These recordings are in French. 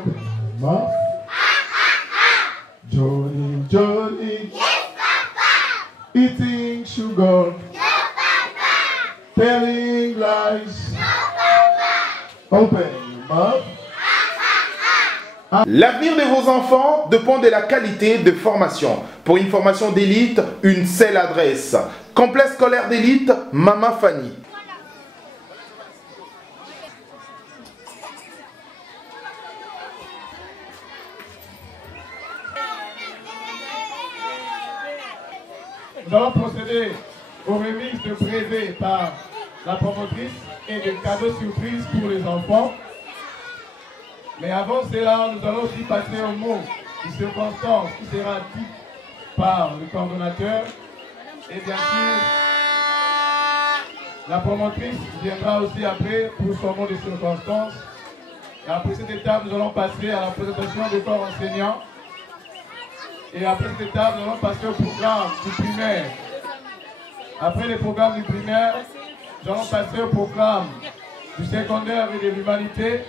Muff? Johnny, Johnny. Yes, Papa. Eating sugar. No, Papa. Telling lies. No, Papa. Open your mouth. L'avenir de vos enfants dépend de la qualité de formation. Pour une formation d'élite, une seule adresse. Complexe scolaire d'élite, Maman Fanny. Nous allons procéder au remix de brevets par la promotrice et de cadeaux surprises pour les enfants. Mais avant cela, nous allons aussi passer au mot de circonstance qui sera dit par le coordonnateur. Et bien sûr, la promotrice viendra aussi après pour son mot de circonstance. Et après cette étape, nous allons passer à la présentation du corps enseignant. Et après cette étape, nous allons passer au programme du primaire. Après le programme du primaire, nous allons passer au programme du secondaire et de l'humanité.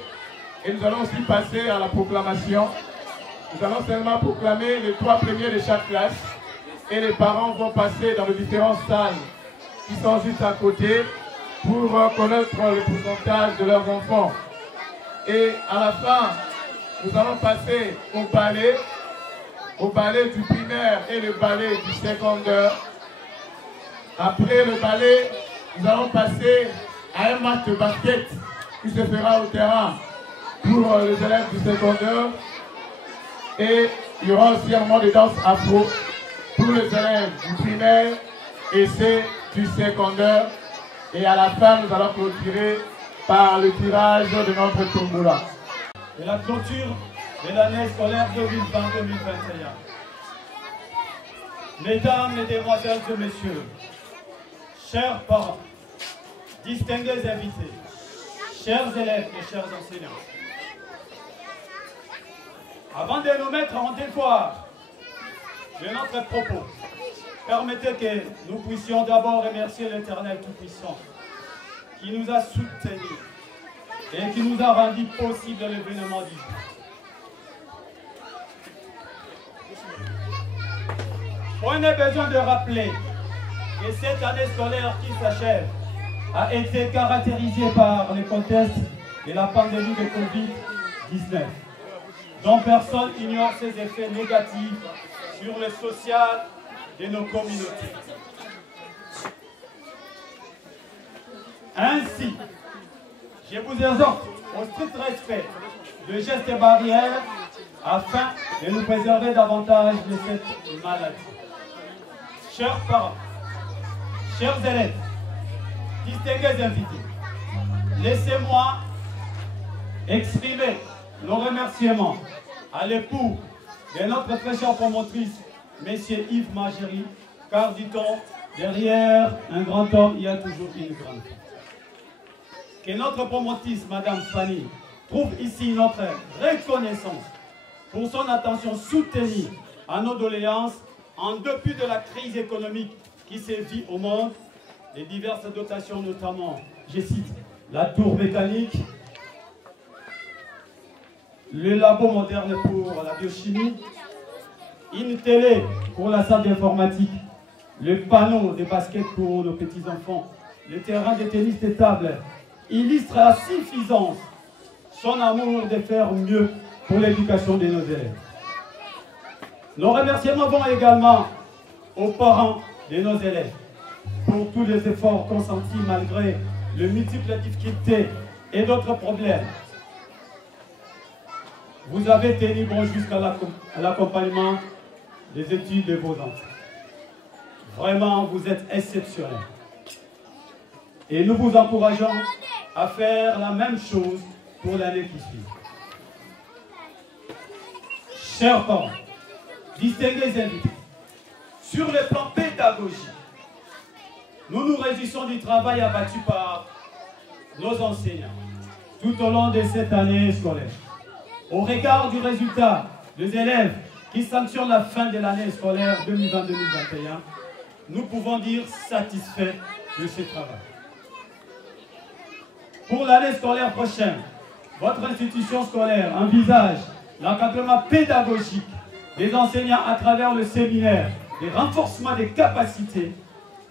Et nous allons aussi passer à la proclamation. Nous allons seulement proclamer les 3 premiers de chaque classe. Et les parents vont passer dans les différentes salles qui sont juste à côté pour connaître le pourcentage de leurs enfants. Et à la fin, nous allons passer au ballet du primaire et le ballet du secondaire. Après le ballet, nous allons passer à un match de basket qui se fera au terrain pour les élèves du secondaire. Et il y aura aussi un moment de danse afro pour les élèves du primaire et ceux du secondaire. Et à la fin, nous allons clôturer par le tirage de notre tombola. Et la clôture de l'année scolaire 2020-2021. Mesdames, Mesdemoiselles et Messieurs, chers parents, distingués invités, chers élèves et chers enseignants, avant de nous mettre en devoir de notre propos, permettez que nous puissions d'abord remercier l'Éternel Tout-Puissant qui nous a soutenus et qui nous a rendu possible l'événement du jour. On a besoin de rappeler que cette année scolaire qui s'achève a été caractérisée par le contexte de la pandémie de Covid-19, dont personne ignore ses effets négatifs sur le social de nos communautés. Ainsi, je vous exhorte au strict respect de gestes et barrières afin de nous préserver davantage de cette maladie. Chers parents, chers élèves, distingués invités, laissez-moi exprimer nos remerciements à l'époux de notre très chère promotrice, M. Yves Magéry, car dit-on, derrière un grand homme, il y a toujours une grande femme. Que notre promotrice, Mme Fanny, trouve ici notre reconnaissance pour son attention soutenue à nos doléances en dépit de la crise économique qui sévit au monde, les diverses dotations notamment, je cite, la tour mécanique, le labo moderne pour la biochimie, une télé pour la salle d'informatique, le panneau de basket pour nos petits-enfants, le terrain de tennis de table, illustre à suffisance son amour de faire mieux pour l'éducation de nos élèves. Nos remerciements vont également aux parents de nos élèves pour tous les efforts consentis malgré les multiples difficultés et d'autres problèmes. Vous avez tenu bon jusqu'à l'accompagnement des études de vos enfants. Vraiment, vous êtes exceptionnels. Et nous vous encourageons à faire la même chose pour l'année qui suit. Chers parents, distingués invités, sur le plan pédagogique, nous nous réjouissons du travail abattu par nos enseignants tout au long de cette année scolaire. Au regard du résultat des élèves qui sanctionnent la fin de l'année scolaire 2020-2021, nous pouvons dire satisfaits de ce travail. Pour l'année scolaire prochaine, votre institution scolaire envisage l'encadrement pédagogique des enseignants à travers le séminaire, le renforcement des capacités,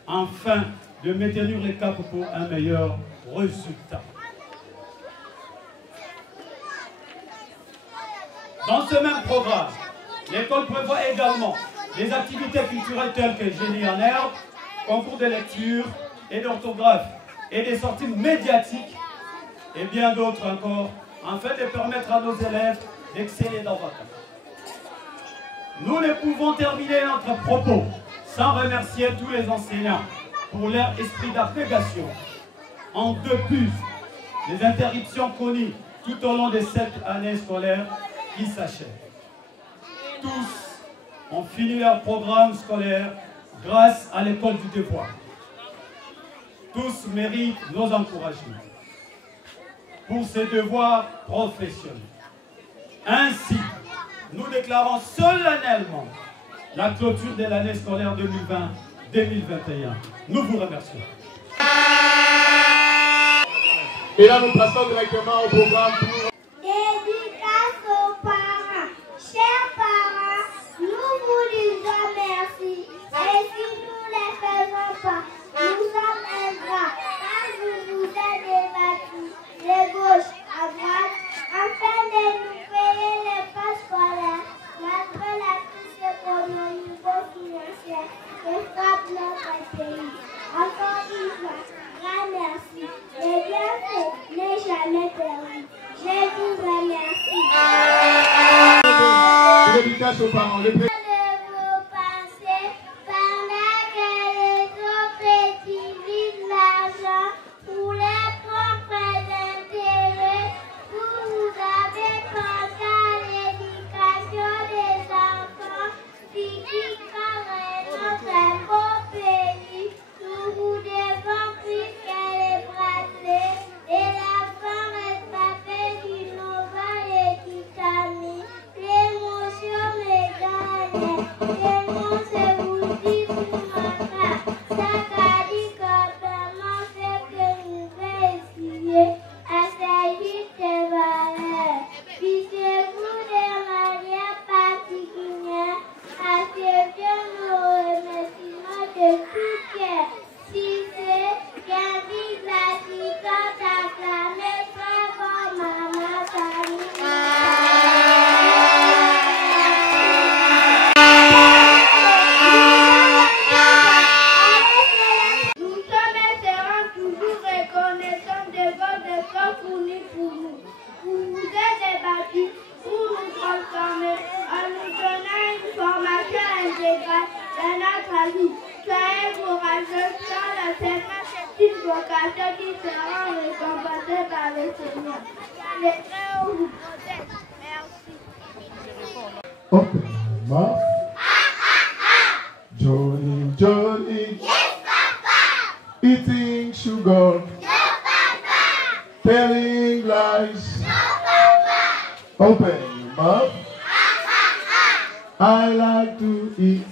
afin de maintenir les caps pour un meilleur résultat. Dans ce même programme, l'école prévoit également des activités culturelles telles que génie en herbe, concours de lecture et d'orthographe et des sorties médiatiques et bien d'autres encore, afin de permettre à nos élèves d'exceller davantage. Nous ne pouvons terminer notre propos sans remercier tous les enseignants pour leur esprit d'abnégation. En plus des interruptions connues tout au long de cette année scolaire qui s'achève. Tous ont fini leur programme scolaire grâce à l'école du devoir. Tous méritent nos encouragements pour ces devoirs professionnels. Ainsi, nous déclarons solennellement la clôture de l'année scolaire 2020-2021. Nous vous remercions. Et là, nous passons directement au programme pour... Dédicace aux parents. Chers parents, nous vous disons merci. Et si nous ne les faisons pas, nous sommes ingrats. Quand vous vous êtes débattus, de gauche à droite, afin de nous payer les pas scolaires, malgré la crise économique et financière qui frappe notre pays. Encore une fois, grand merci. Les bienfaits n'est jamais perdu. Je vous remercie. Dédicace aux parents. Le président. Open mouth. Johnny, Johnny. Yes, Papa. Eating sugar. No, Papa. Telling lies. No, Papa. Open your mouth. I like to eat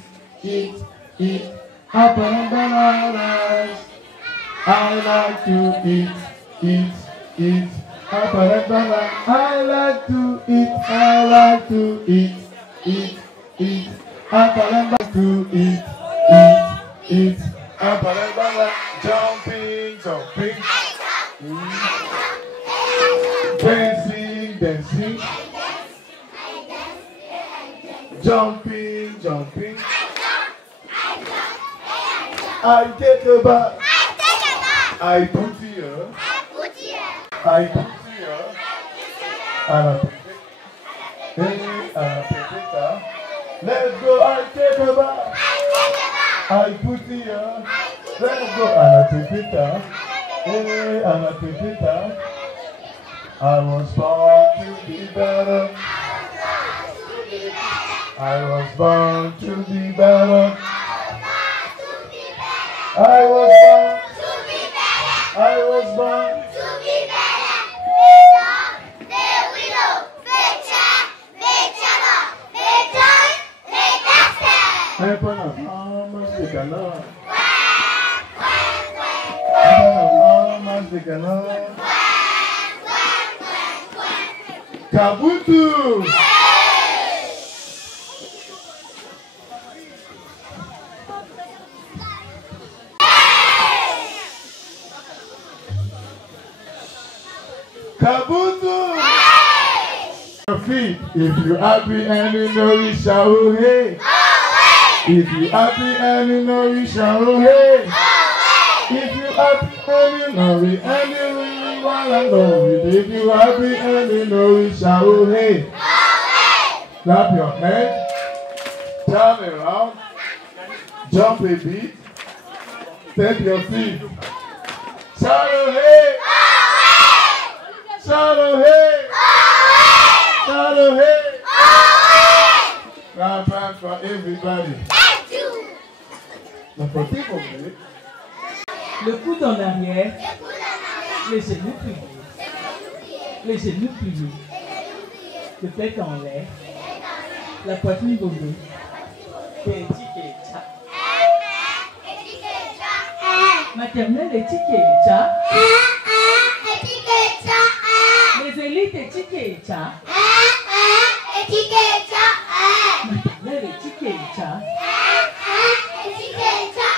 apple and bananas. I like to eat apple and bananas. I like to eat apple and bananas. To eat apple and bananas. Jumping. Dancing. Jumping. I take a bath. I put here. À la pépita. Let's go, I take a bath. I put here. Let's go, à la pépita. À la pépita. I was born to be better. I was born to be better. I was born To be better. un peu avant, mange des canards. Un peu avant, mange des canards. Kabutu. Kabutu. Your feet. If you happy and you know we shout hey. If you happy and you know we shout hey. If you happy and you know we and you really wanna know it. If you happy and you know we shout hey. Clap your head. Turn around. Jump a bit. Take your seat. Shout hey. Shout hey. Shout hey. Clap hand for everybody. La petite complet. Le coude en arrière, les genoux pliés, les genoux pliés, le tête en l'air, la poitrine bombée, maternelle étiquette, les élites étiquette, maternelle étiquette,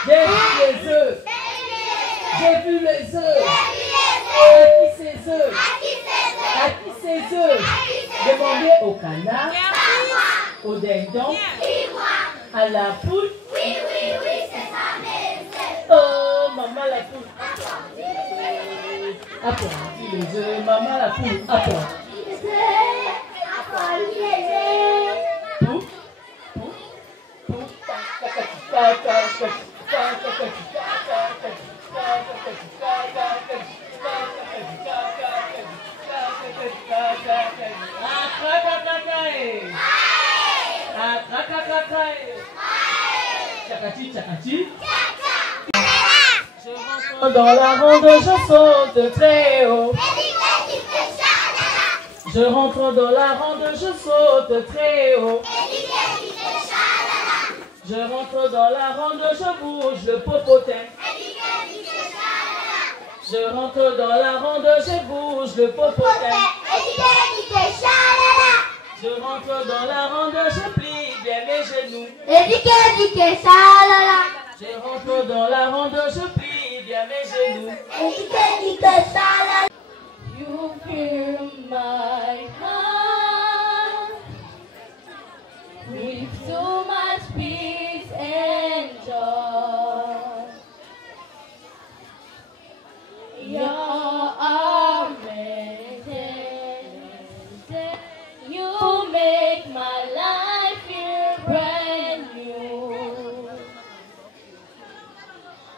les œufs. J'ai vu les œufs. À qui ces œufs? À qui ces œufs? Demandez au canard, au dindon, à la poule. Oui, c'est ça, mais Oh, maman la poule. Apprends les œufs, maman la poule. Apprends. Je rentre dans la ronde, je saute très haut. Je rentre dans la ronde, je saute très haut. Je rentre dans la ronde, je bouge le popotin. Je rentre dans la ronde, je bouge le popotin. Je rentre dans la ronde, je plie bien mes genoux. Je rentre dans la ronde, je plie bien mes genoux. You fill my heart with so much peace and joy. You're amazing. You make my life feel brand new.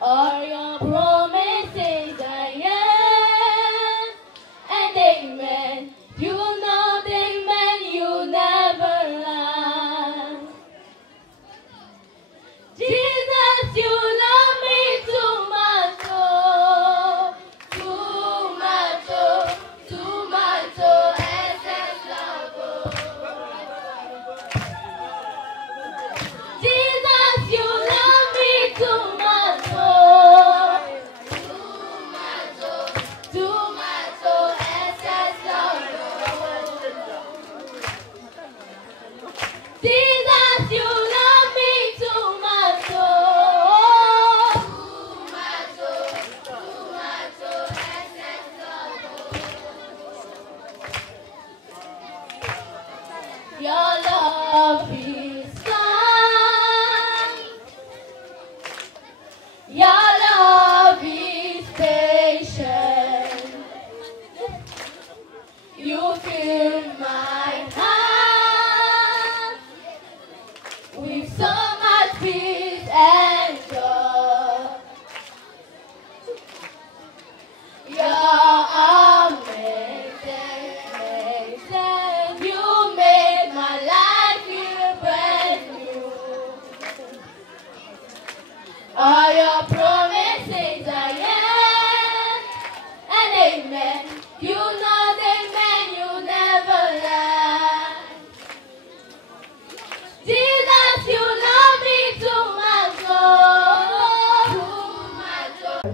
All your promises are yes and amen. You know they meant you never lie. Jesus, you love me too much, oh, too much, oh, too much, oh, excess love, oh. Jesus, you love me too much, oh, too much, oh, excess love, oh. Jesus, you love me too much, oh, too much, oh, excess love, oh. Your love is kind. Your love is patient. You fill my heart with so much peace and joy. You're amazing, amazing. You make my life feel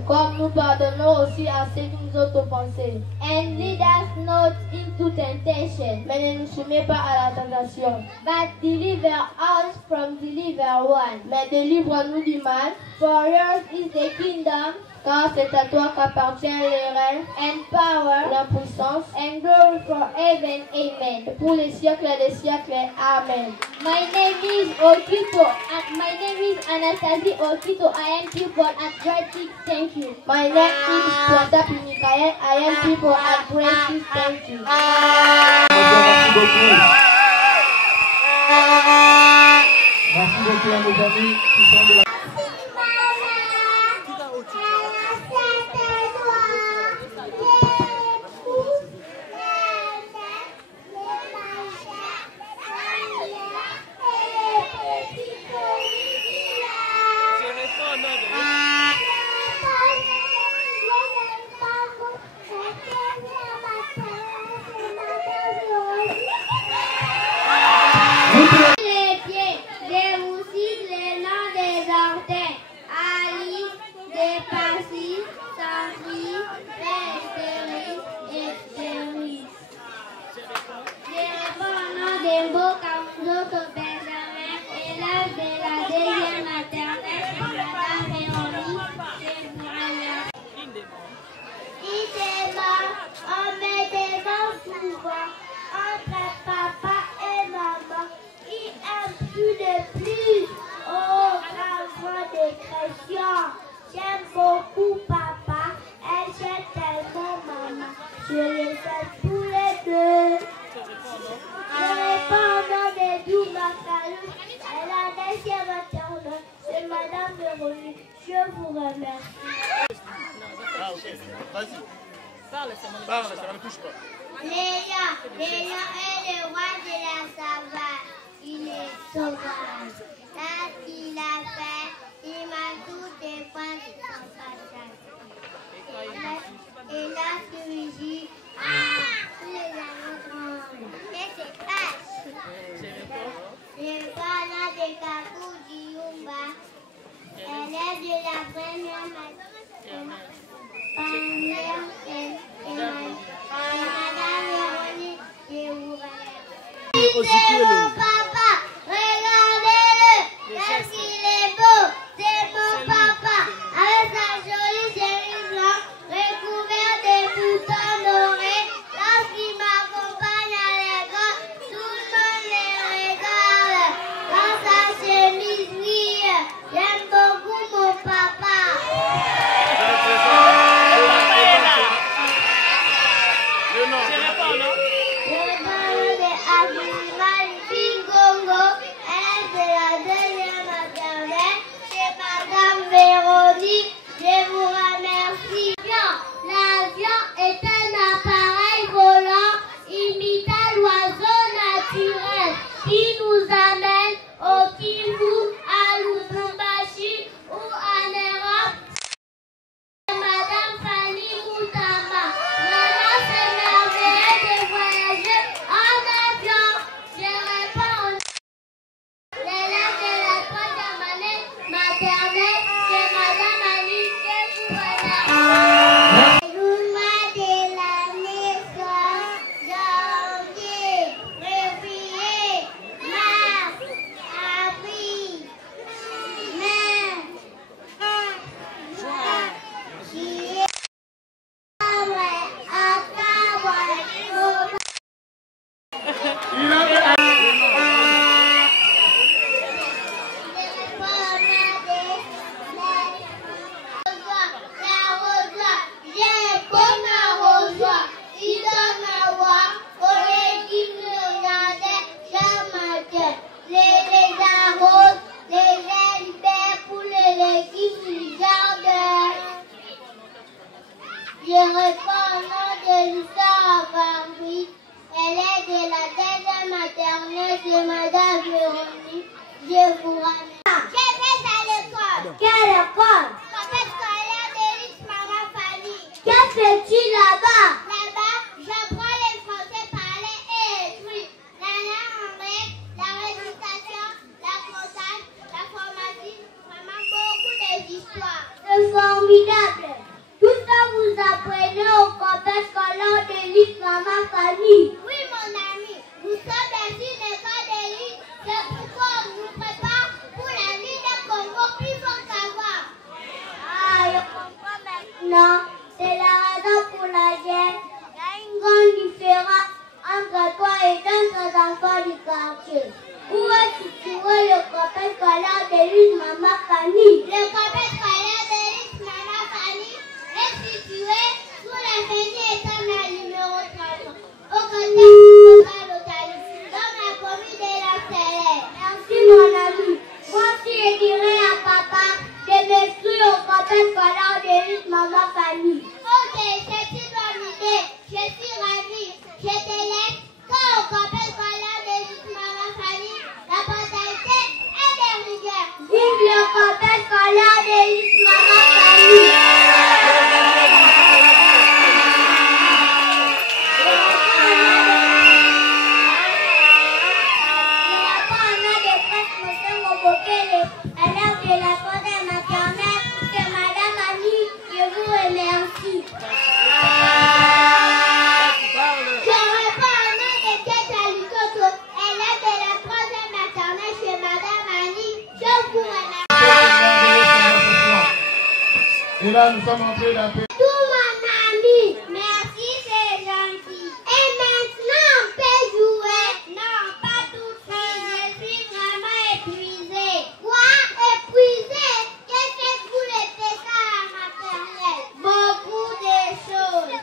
comme nous pardonnons aussi à ceux qui nous ont offensés. And lead us not into temptation, mais ne nous soumets pas à la tentation. But deliver us from the evil one, mais délivre-nous du mal. For yours is the kingdom, car c'est à toi qu'appartient le règne, and power, la puissance, and glory forever. Amen. Et pour les siècles des siècles. Amen. My name is Okito. My name is Anastasie Okito. I am people at Great Six. Thank you. My name is Pointa Pinikael. I am people at Great Six. Thank you. Merci beaucoup. Merci beaucoup à nos amis qui sont de la... Les pieds, des moustiques, les noms des orteils, Ali, des passis, Sandri, Estéris, Estéris. Je réponds au nom des mots Kamuzo, Benjamin, élève de la deuxième maternelle, Madame Véronique, je vous remercie. Il est mort, on met des noms souvent, entre papa et maman. Qui aime plus de plus? Oh, grand décrétion. J'aime beaucoup papa. Elle j'aime tellement maman. Je les aime tous les deux. Je réponds au nom des doux Marcalou. Elle a la deuxième maternelle. C'est Madame Véronique. Je vous remercie. Parle, ça ne touche pas. Léa est le roi de la savane. Il est sauvage. Là qu'il a fait, il m'a tout des points de son passage. Et là, celui-ci, tous les amours grands. Et c'est H. Le parlant de Kakou Dioumba. Elle est de la première maternelle. Madame Véronique, je vous remercie. C'est mon papa, regardez-le, même s'il est beau, c'est mon papa, avec sa jolie chemise blanche, recouverte de boutons dorés. Lorsqu'il m'accompagne à l'école, tout le monde les regarde. Dans sa chemise brille, j'aime beaucoup mon papa. Véronique, je vous remercie. L'avion est un appareil volant imitant l'oiseau naturel qui nous amène au Kivu, à Lubumbashi ou en Europe. Madame Fanny Moutama. Maintenant, c'est merveilleux de voyager en avion. Je réponds l'élève de la troisième année maternelle. Je réponds au nom de l'histoire à Barbie. Elle est de la deuxième maternelle de Madame Véronique. Je vous remercie. Je vais à l'école. Quelle école? Complexe scolaire d'élite Maman Fanny. Que fais-tu là-bas? Là-bas, j'apprends les français parlés et écrits. La langue anglaise, la récitation, la comptable, la formatique, vraiment beaucoup d'histoires. C'est formidable. campus scolaire d'élite Maman Fanny. Oui, mon ami, nous sommes dans une école d'élite. C'est pourquoi on nous prépare pour la vie de Congo plus fort qu'avant. Ah, je comprends maintenant. C'est la raison pour laquelle il y a une grande différence entre toi et d'autres enfants du quartier. Où est situé le campus scolaire d'élite Maman Fanny? Le campus scolaire d'élite Maman Fanny est situé sous la famille éternelle numéro 30 au côté de la localité, dans la commune de la Céleste. Merci mon ami. Moi aussi je dirais à papa de m'inscrire au campus scolaire d'élite Maman Fanny. Ok, c'est une bonne idée. Je suis ravie. Je te laisse. Quand au campus scolaire d'élite Maman Fanny, la mentalité est de rigueur. Vive le campus scolaire d'élite Maman Fanny. Et là, nous sommes entrés d'un peu. Tout mon ami, merci, c'est gentil. Et maintenant, on peut jouer? Non, pas tout de suite. Je suis vraiment épuisée. Quoi? Épuisée? Qu'est-ce que vous laissez ça à la maternelle? Beaucoup de choses.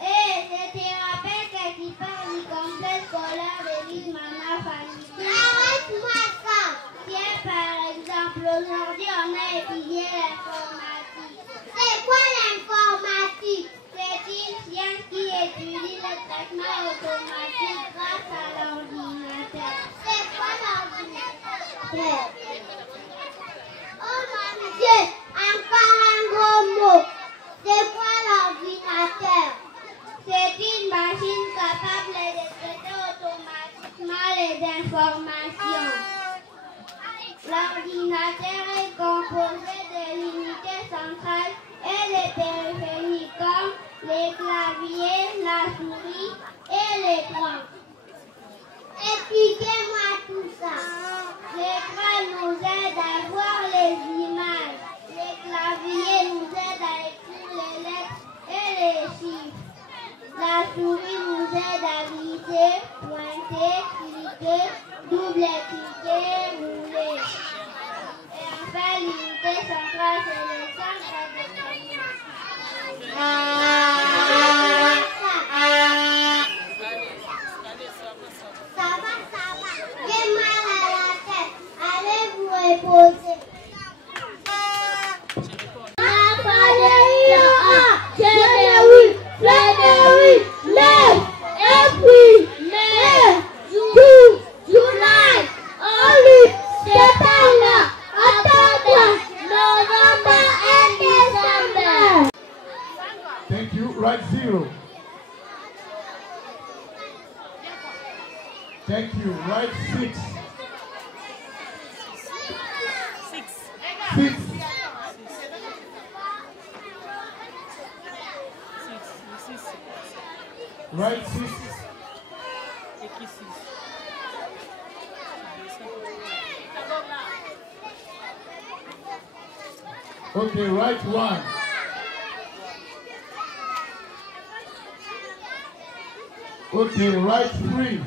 Et je te rappelle que tu parles du complexe scolaire de l'île Maman Fanny. Arrête-moi ça. Tiens, par exemple, aujourd'hui, on a étudié l'informatique. C'est quoi l'informatique? C'est une science qui étudie le traitement automatique grâce à l'ordinateur. C'est quoi l'ordinateur? Oh mon Dieu, encore un gros mot. C'est quoi l'ordinateur? C'est une machine capable de traiter automatiquement les informations. L'ordinateur est composé de l'unité centrale et des périphériques comme les claviers, la souris et l'écran. Expliquez-moi tout ça. L'écran nous aide à voir les images. Les claviers nous aident à écrire les lettres et les chiffres. La souris nous aide à glisser, pointer, cliquer, double-cliquer, rouler. Et enfin, l'unité centrale, c'est le centre de commande. Ça va. J'ai mal à la tête. Allez vous reposer. Thank you. Right 0. Thank you. Right 6. 6. Right 6. Okay, right 1. Okay, right 3.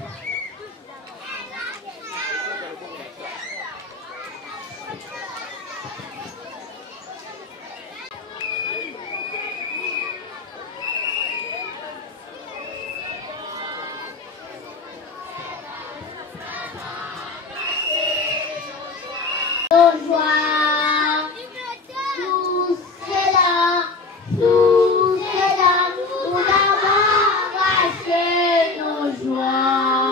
Nous avons arraché nos joies.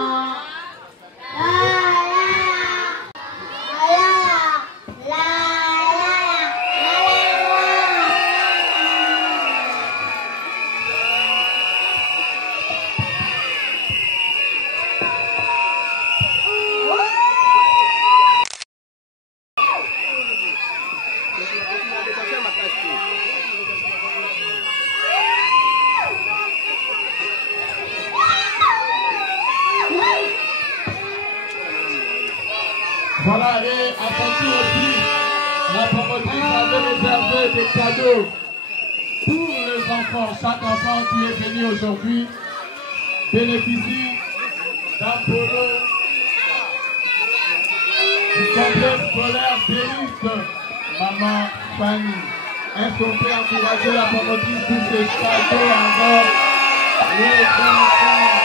Voilà, et à partir aussi, la promotrice avait réservé des cadeaux pour les enfants. Chaque enfant qui est venu aujourd'hui bénéficie d'un polo du complexe scolaire d'élite Maman Fanny. Est-ce qu'on peut encourager la promotrice pour ces cadeaux encore les enfants?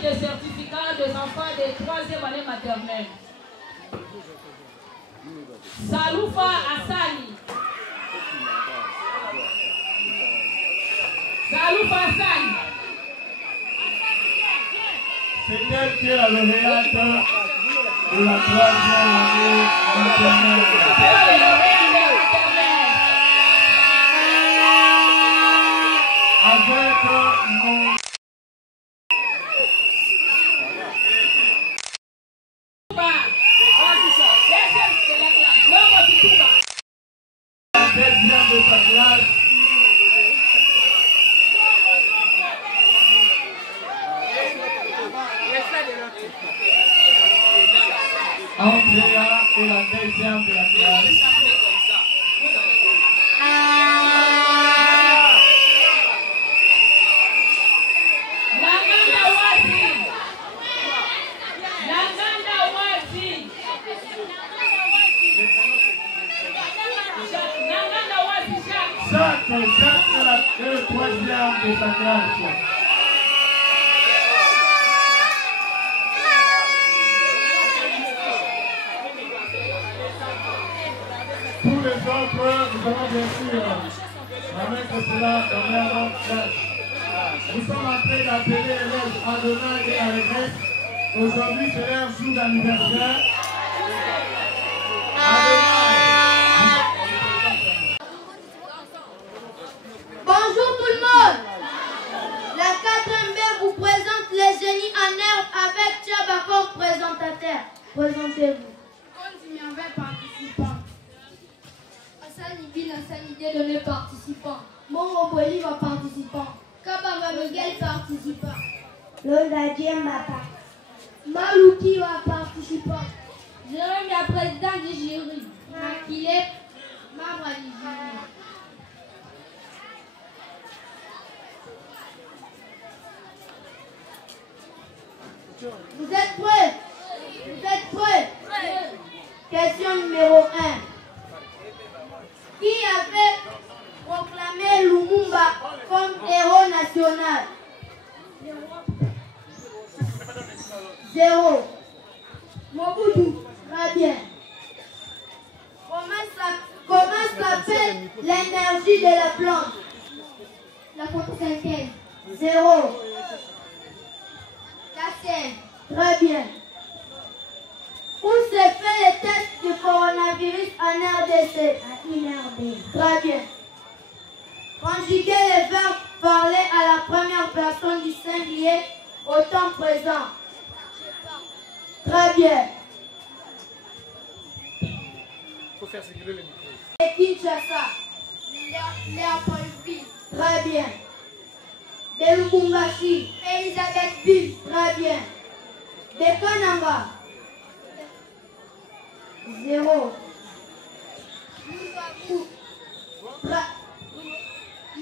Des certificats des enfants de 3e année maternelle. Saloufa Assani. Saloufa Assani. C'est elle qui est la lauréate de la 3e année maternelle. Avec mon... La deuxième de sa classe. Andrea est la deuxième de la classe. Jacques est le troisième de sa classe. Pour les autres, nous allons bien sûr, avec cela, dans leur classe. Nous sommes en train d'appeler les élèves Adonai et Arémès. Aujourd'hui, c'est leur jour d'anniversaire. Bonjour tout le monde. La 4e B vous présente les génies en herbe avec Tchaba comme présentateur. Présentez-vous. Konzimianve participant. Hassan Ibn Hassan Idé participant. Mongo Bolívar participant. Kabamba Miguel participant. Lola Djembapa. Malouki va participant. Jérémy, président du jury. Makile, membre du jury. Vous êtes prêts? Vous êtes prêts? Question numéro 1. Qui avait proclamé Lumumba comme héros national? 0. Mobutu. Très bien. Comment s'appelle l'énergie de la plante? La photosynthèse. 0. Très bien. Où se fait le test du coronavirus en RDC? À INRD. Très bien. Conjuguez les verbes parler à la première personne du singulier au temps présent. Très bien. Il faut faire circuler les micros. Et Kinshasa. Léopold. Très bien. De Lubumbashi. Elisabeth Bill. Très bien. De Kananga. 0.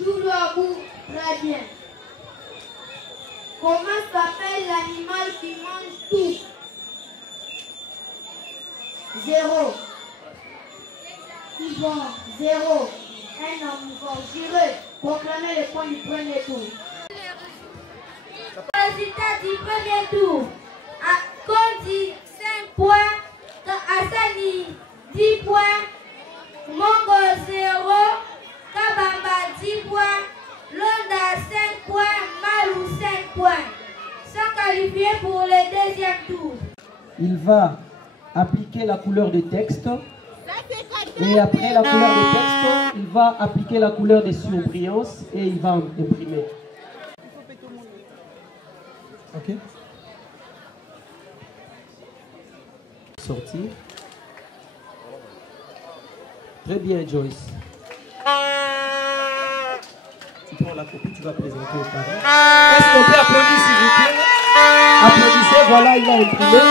Loulouabou. Très bien. Comment s'appelle l'animal qui mange tout? 0. Yvon, 0. Un omnivore. Juré, proclamez le point du premier tour. Résultat du premier tour. Kondi 5 points, Hassani 10 points, Mongo 0, Kabamba 10 points, Londa 5 points, Malou 5 points. Sont qualifiés pour le deuxième tour. Il va appliquer la couleur de texte. Et après la couleur de texte, il va appliquer la couleur de surbrillance et il va imprimer. Ok. Sortir. Très bien, Joyce. Tu prends la copie, tu vas présenter au parents. Est-ce qu'on peut applaudir, s'il vous plaît? Applaudissez, voilà, il va imprimer.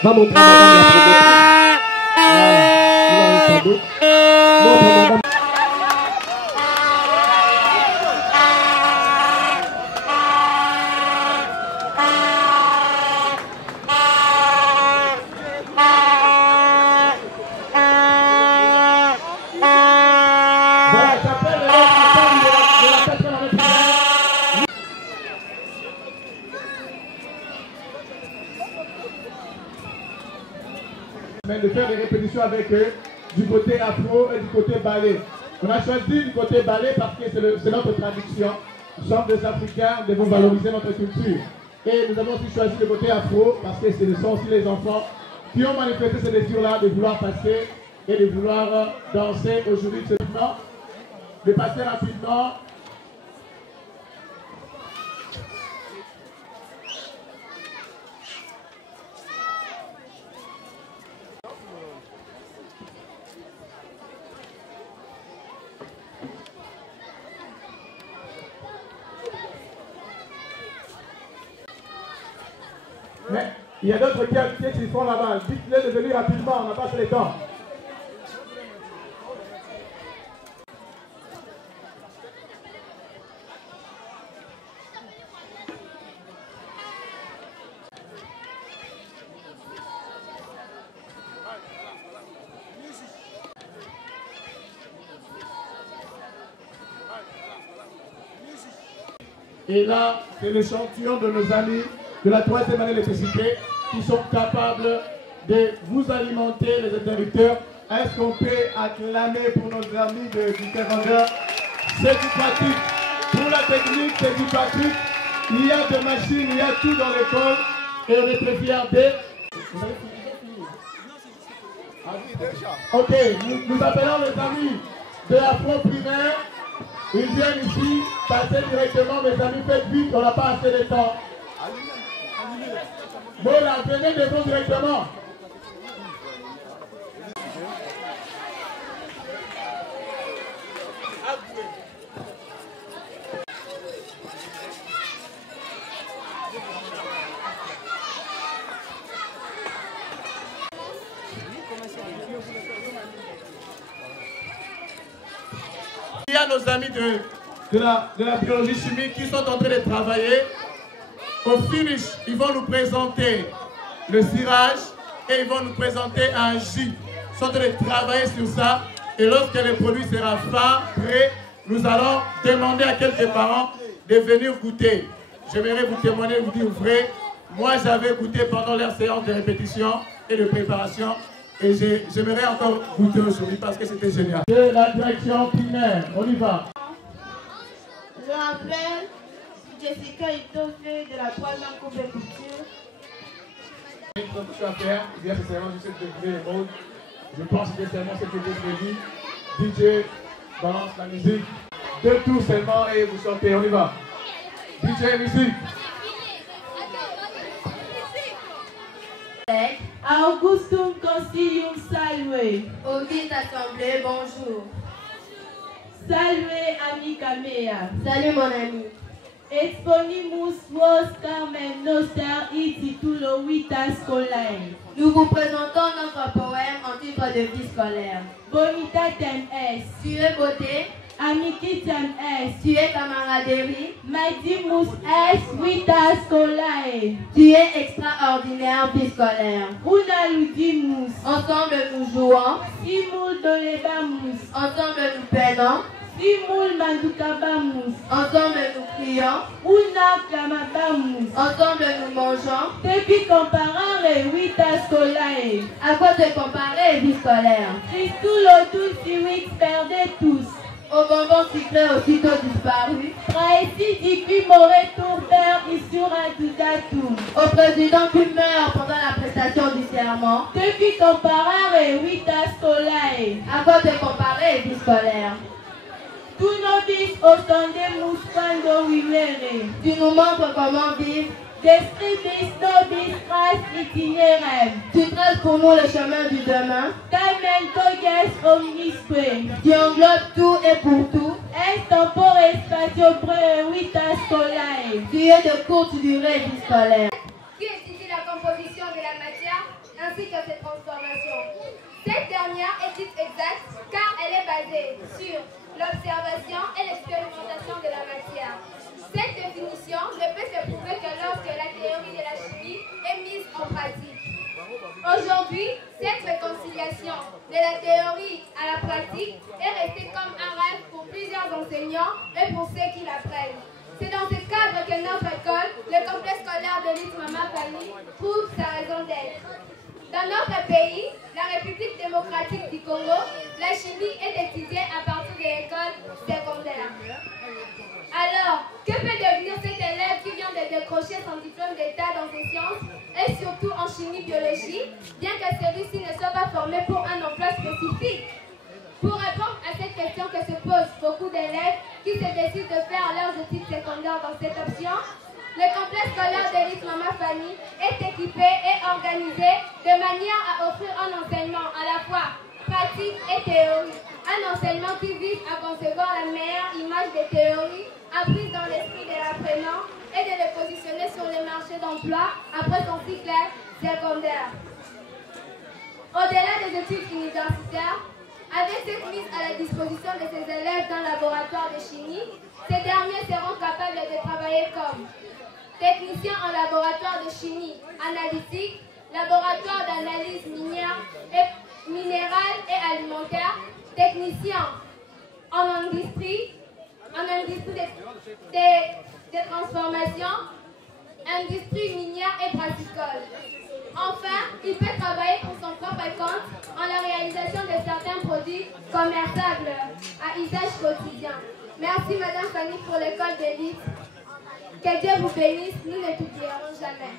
Va montrer à madame la première. Voilà, il a un cadeau. Montre à madame. De faire des répétitions avec eux du côté afro et du côté ballet. On a choisi du côté ballet parce que c'est notre tradition. Nous sommes des Africains, nous devons valoriser notre culture. Et nous avons aussi choisi le côté afro parce que ce sont aussi les enfants qui ont manifesté ce désir-là de vouloir passer et de vouloir danser aujourd'hui de passer rapidement. Mais il y a d'autres qui font là-bas. Dites-les de venir rapidement, on n'a pas assez de temps. Et là, c'est l'échantillon de nos amis de la 3e année d'électricité qui sont capables de vous alimenter, les interrupteurs. Est-ce qu'on peut acclamer pour nos amis du Terrandeur? C'est du pratique. Pour la technique, c'est du pratique. Il y a des machines, il y a tout dans l'école. Et on est très fiers d'eux. Ok, nous appelons les amis de l'Afro primaire. Ils viennent ici, passer directement. Mes amis, faites vite, on n'a pas assez de temps. Bon, là, venez devant directement. Il y a nos amis de la biologie chimique qui sont en train de travailler. Au finish, ils vont nous présenter le cirage et ils vont nous présenter un jus. Ils sont en train de travailler sur ça. Et lorsque le produit sera fin, prêt, nous allons demander à quelques parents de venir goûter. J'aimerais vous témoigner, vous dire vrai. Moi, j'avais goûté pendant leur séance de répétition et de préparation. Et j'aimerais encore goûter aujourd'hui parce que c'était génial. De la direction primaire, on y va. Je m'appelle Jessica Itofé de la 3e compétition. Une production à faire, il y a seulement juste de les modes. Je pense que seulement ce que j'ai dit. DJ balance la musique. 2 tours seulement et vous chantez, on y va. DJ musique. Augustum Concilium Salve. August Assemblée, bonjour. Salve amica mea. Salut mon ami. Exponimus vos Carmen Noster et titulo vita scolae. Nous vous présentons notre poème en titre de vie scolaire. Bonitatem est. Tu es beauté, Amikitian S. Tu es camaraderie. Maidimus S. Wita Scolae. Tu es extraordinaire vie scolaire. Unaludimus. Ensemble nous jouons. Simul dolebamus. Ensemble nous peinons. Simul mandukabamus. Ensemble nous crions. Una clamabamus. Ensemble nous mangeons. Tepi comparare Wita Scolae. À quoi te comparer vie scolaire? Christulo dulciwix perdetus. Au bonbon sucré aussitôt disparu. Praesi diqui moretur per isura dudatum. Au président qui meurt pendant la prestation du serment. Tepi comparare Wita Scolae. À quoi te comparer vie scolaire? Tu nobis ostendemus quando vivere. Tu nous montres comment vivre. Describis nobis ras itinerem. Tu traces pour nous le chemin du demain. Tamen toges omnisque. Tu englobes tout et pour tout. Est tempore spatio brevita scolae. Tu es de courte durée vie scolaire. Qui étudie la composition de la matière ainsi que ses transformations. Cette dernière est dite exacte car elle est basée sur l'observation et l'expérimentation de la matière. Cette définition ne peut se prouver que lorsque la théorie de la chimie est mise en pratique. Aujourd'hui, cette réconciliation de la théorie à la pratique est restée comme un rêve pour plusieurs enseignants et pour ceux qui l'apprennent. C'est dans ce cadre que notre école, le complexe scolaire de l'île Mama Fanny, trouve sa raison d'être. Dans notre pays, la République démocratique du Congo, la chimie est étudiée à partir de l'école secondaire. Alors, que peut devenir cet élève qui vient de décrocher son diplôme d'état dans ces sciences et surtout en chimie-biologie, bien que celui-ci ne soit pas formé pour un emploi spécifique? Pour répondre à cette question que se posent beaucoup d'élèves qui se décident de faire leurs études secondaires dans cette option, le complexe scolaire de l'île Mama Fanny est équipé et organisé de manière à offrir un enseignement à la fois pratique et théorique. Un enseignement qui vise à concevoir la meilleure image des théories apprises dans l'esprit de l'apprenant et de les positionner sur le marché d'emploi après son cycle secondaire. Au-delà des études universitaires, avec cette mise à la disposition de ces élèves dans le laboratoire de chimie, ces derniers seront capables de travailler comme technicien en laboratoire de chimie analytique, laboratoire d'analyse minérale et alimentaire, technicien en industrie de transformation, industrie minière et brassicole. Enfin, il peut travailler pour son propre compte en la réalisation de certains produits commerçables à usage quotidien. Merci Madame Fanny pour l'école d'élite. Que Dieu vous bénisse, nous ne t'oublierons jamais.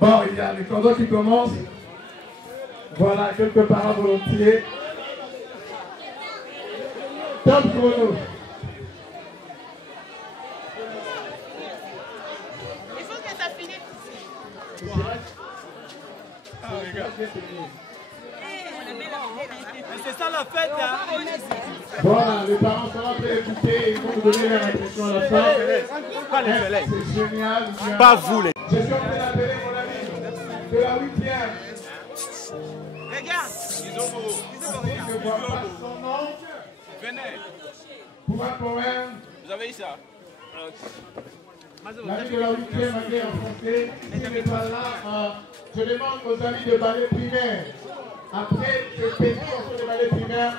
Bon, il y a le cordon qui commence. Voilà, quelques parents volontiers. Top chrono. Il faut que ça finisse. Ah, regarde, c'est ça la fête, hein? Voilà, les parents sont en train d'écouter, ils vont vous donner leur impression à la fin. C'est génial. Pas vous, les. Je suis en train d'appeler mon ami de la 8e. Regarde, Je ne vois pas son nom. venez. Pour un poème. Vous avez eu ça? L'ami de la 8e a dit en français, s'il n'est pas là, je demande aux amis de ballet primaire. Après, je paye pour le ballet primaire.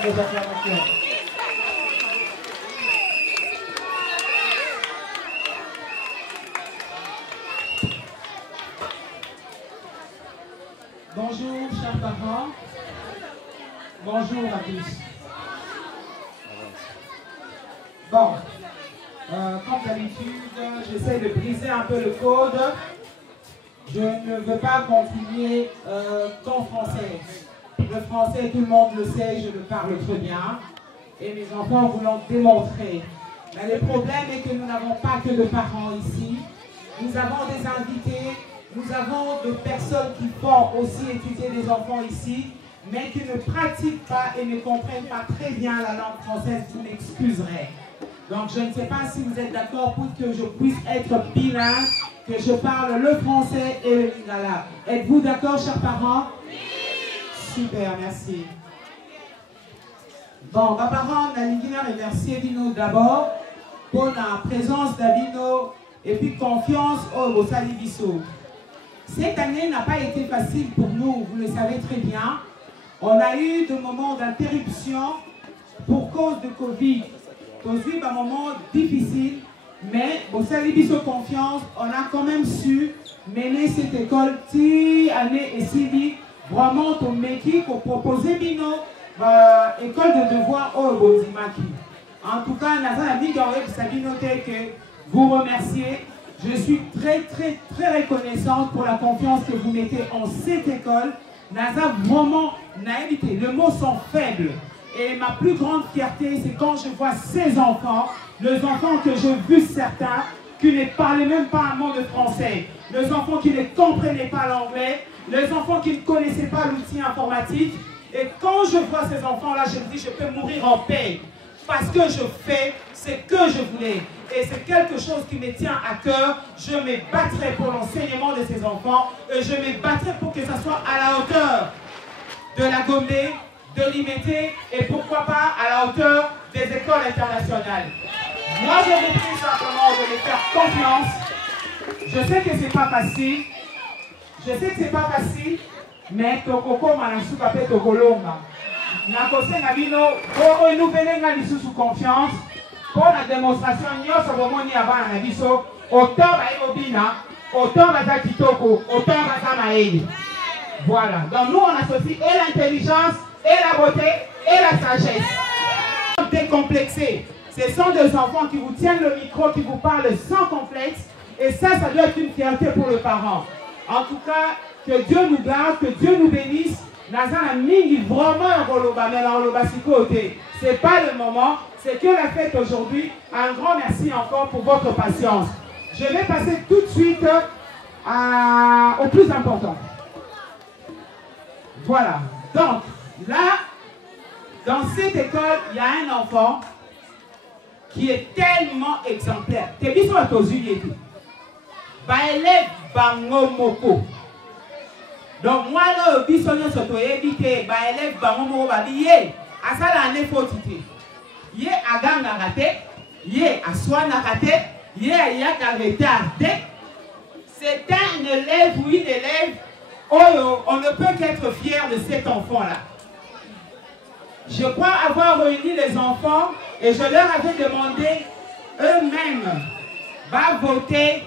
avec vos acclamations. Bonjour, chers parents. Bonjour à tous. Bon, comme d'habitude, j'essaie de briser un peu le code. Je ne veux pas continuer qu'en français. Le français, tout le monde le sait, je le parle très bien. Et mes enfants vous l'ont démontré. Mais le problème est que nous n'avons pas que de parents ici. Nous avons des invités. Nous avons des personnes qui font aussi étudier des enfants ici, mais qui ne pratiquent pas et ne comprennent pas très bien la langue française. Vous m'excuserez. Donc je ne sais pas si vous êtes d'accord pour que je puisse être bilingue, que je parle le français et le lingala. Êtes-vous d'accord, chers parents? Oui. Super, merci. Bon, mes parents, je remercier Dino d'abord pour la présence d'Abino et puis confiance au Salibiso. Cette année n'a pas été facile pour nous, vous le savez très bien. On a eu des moments d'interruption pour cause de Covid. C'est un moment difficile, mais au Salibiso Confiance, on a quand même su mener cette école année et Sili vraiment au métier pour proposer Bino, école de devoir au Bonzimaki. En tout cas, que vous remercier. Je suis très reconnaissante pour la confiance que vous mettez en cette école. Naza vraiment naïveté. Les mots sont faibles. Et ma plus grande fierté, c'est quand je vois ces enfants, les enfants que j'ai vus certains, qui ne parlaient même pas un mot de français, les enfants qui ne comprenaient pas l'anglais, les enfants qui ne connaissaient pas l'outil informatique. Et quand je vois ces enfants-là, je me dis, je peux mourir en paix. Parce que je fais ce que je voulais. Et c'est quelque chose qui me tient à cœur. Je me battrai pour l'enseignement de ces enfants. Et je me battrai pour que ça soit à la hauteur de la Gombe, de l'IMT et pourquoi pas à la hauteur des écoles internationales. Moi, je vous prie simplement de me faire confiance. Je sais que c'est pas facile. Je sais que c'est pas facile. Mais Tokoko Manasuka pe Tokolonga. Nakose Nabino, nous venons à l'issue sous confiance. Pour la démonstration, nous avons mis avant la biso, autant Obina, autant Kitoko, autant Maël. Voilà. Donc nous, on associe et l'intelligence, et la beauté, et la sagesse. Décomplexés. Ce sont des enfants qui vous tiennent le micro, qui vous parlent sans complexe. Et ça doit être une fierté pour le parent. En tout cas, que Dieu nous garde, que Dieu nous bénisse. Nazana mingi vraiment c'est pas le moment, c'est que la fête aujourd'hui. Un grand merci encore pour votre patience. Je vais passer tout de suite au plus important. Voilà. Donc, là, dans cette école, il y a un enfant qui est tellement exemplaire. T'es bien sur la tosue, Baélève Bangomoko. Donc, moi, là, je suis évité, élève Bangomoko, à ça, l'année faut titer. Il y a un gang à rater, il y a un soin à rater, il y a un retardé. C'est un élève ou une élève, on ne peut qu'être fier de cet enfant-là. Je crois avoir réuni les enfants et je leur avais demandé eux-mêmes va voter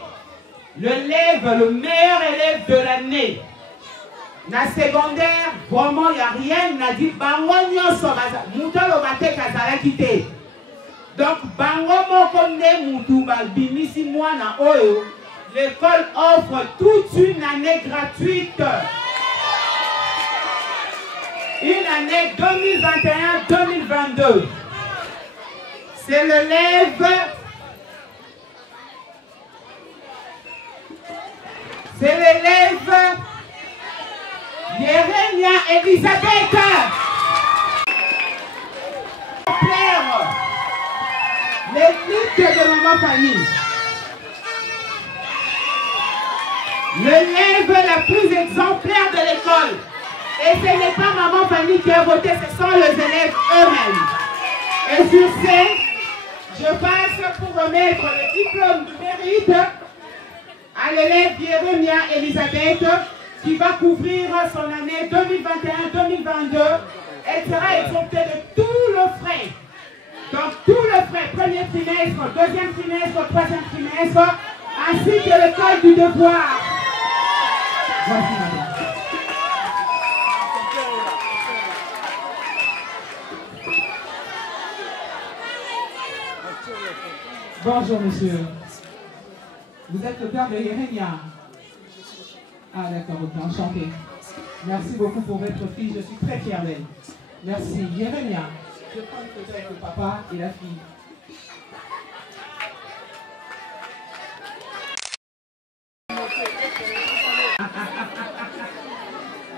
l'élève, le meilleur élève de l'année. Dans la secondaire, vraiment, il n'y a rien. On a dit, donc, l'école offre toute une année gratuite. Une année 2021-2022. C'est l'élève. C'est l'élève Yeremia Elisabeth. L'élite de maman famille. L'élève la plus exemplaire de l'école. Et ce n'est pas maman famille qui a voté, ce sont les élèves eux-mêmes. Et sur ce, je passe pour remettre le diplôme de mérite à l'élève Yeremia Elisabeth qui va couvrir son année 2021-2022 elle sera exemptée de tout le frais. Donc tout le frais, premier trimestre, deuxième trimestre, troisième trimestre, ainsi que l'école du devoir. Voici madame. Bonjour monsieur. Vous êtes le père de Jérémia. Ah d'accord, ok, enchanté. Merci beaucoup pour votre fille, je suis très fière d'elle. Merci. Jérémia, je prends une photo avec le papa et la fille.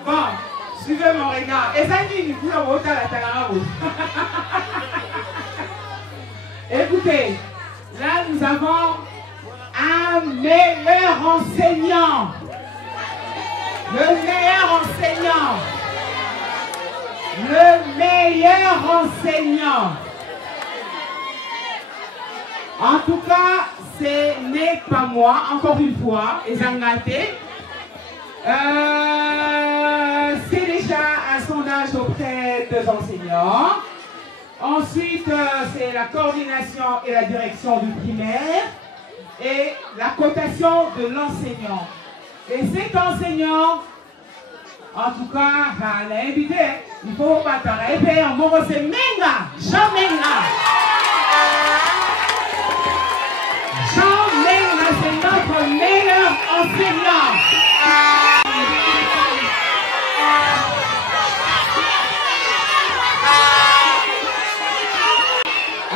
Bon, suivez mon regard. Écoutez, là nous avons un meilleur enseignant. Le meilleur enseignant. Le meilleur enseignant. En tout cas, ce n'est pas moi, encore une fois, et Zangaté. C'est déjà un sondage auprès des enseignants. Ensuite, c'est la coordination et la direction du primaire et la cotation de l'enseignant. Et cet enseignant, en tout cas, on l'a invité, il faut battre et en mot c'est Menga, Jean Menga. Jean Menga, c'est notre meilleur enseignant.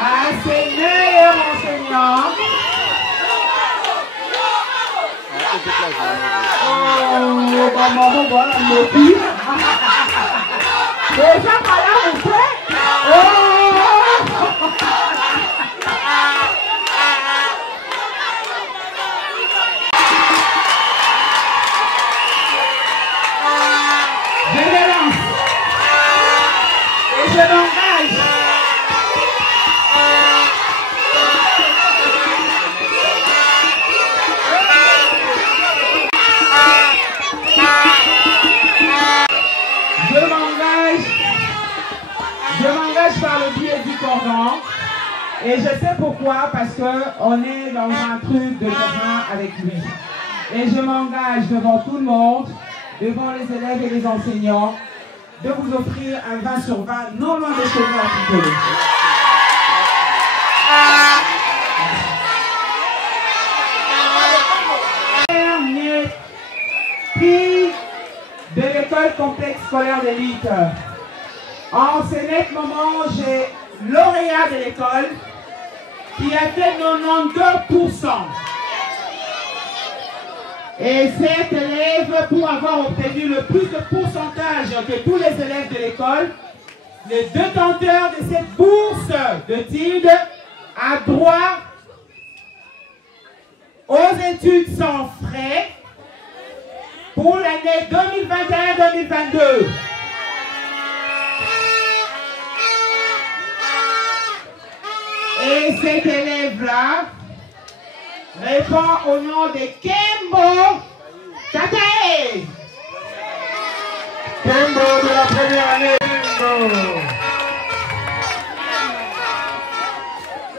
Ah, c'est meilleur enseignant. Oh, maman, voilà le pire. Déjà pas là, on fait. Je me lance. Et je m'engage. Je m'engage par le biais du cordon et je sais pourquoi, parce qu'on est dans un truc de terrain avec lui. Et je m'engage devant tout le monde, devant les élèves et les enseignants, de vous offrir un 20 sur 20 non loin de chez nous à Picolé. Dernier prix de l'école complexe scolaire d'élite. En ce net moment, j'ai lauréat de l'école qui a fait 92%. Et cet élève, pour avoir obtenu le plus de pourcentage que tous les élèves de l'école, les détenteurs de cette bourse de TID a droit aux études sans frais pour l'année 2021-2022. Et cet élève-là répond au nom de Kembo Katae. Kembo de la première année. Kembo.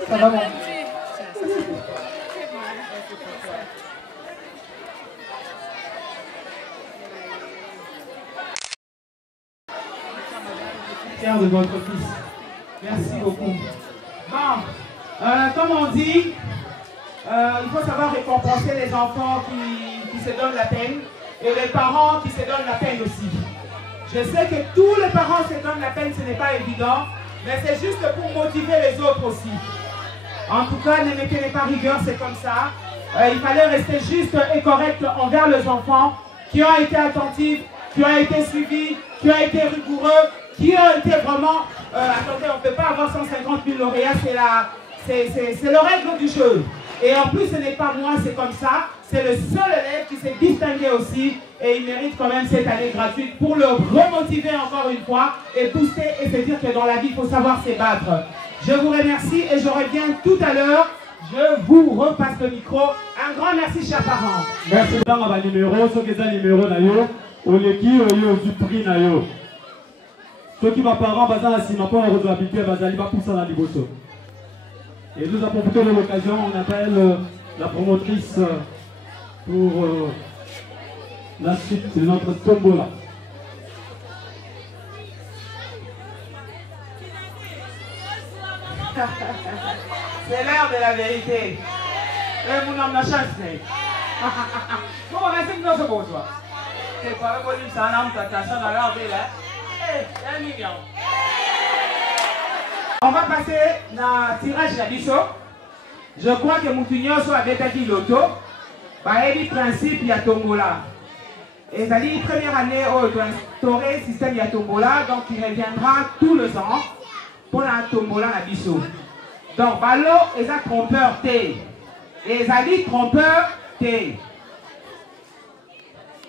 Ça va, bon. Fier de votre fils. Merci beaucoup. Bon, comme on dit, il faut savoir récompenser les enfants qui se donnent la peine et les parents qui se donnent la peine aussi. Je sais que tous les parents se donnent la peine, ce n'est pas évident, mais c'est juste pour motiver les autres aussi. En tout cas, ne mettez pas rigueur, c'est comme ça. Il fallait rester juste et correct envers les enfants qui ont été attentifs, qui ont été suivis, qui ont été rigoureux, qui ont été vraiment... attendez, on ne peut pas avoir 150 000 lauréats, c'est le règle du jeu. Et en plus, ce n'est pas moi, c'est comme ça. C'est le seul élève qui s'est distingué aussi et il mérite quand même cette année gratuite pour le remotiver encore une fois et booster et se dire que dans la vie, il faut savoir se battre. Je vous remercie et je reviens tout à l'heure. Je vous repasse le micro. Un grand merci, chers parents. Merci. Dans ma numéro, ce qui est un numéro, on est qui, on est du prix. Ceux qui vont parler, bazar à Sima, pour le habitué, bazar, il va pousser dans les bosso. Et nous avons profité de l'occasion, on appelle la promotrice pour la suite de notre tombola. C'est l'heure de la vérité. Et mon homme n'a chance. Bon, on a 5 ans pour toi. C'est pas le volume, ça n'a pas ça dans l'heure de là. Eh, 1 million. On va passer dans le tirage de l'ISO. Je crois que Moutinho soit détaillé l'auto. Bah, il y a le principe, il y a tombola. Et ça dit, première année, on doit instaurer le système, il y a tombola. Donc, il reviendra tous les ans pour la tombola à l'ISO. Donc, ballot, ils ont trompeur T. Et ils ont dit trompeur T.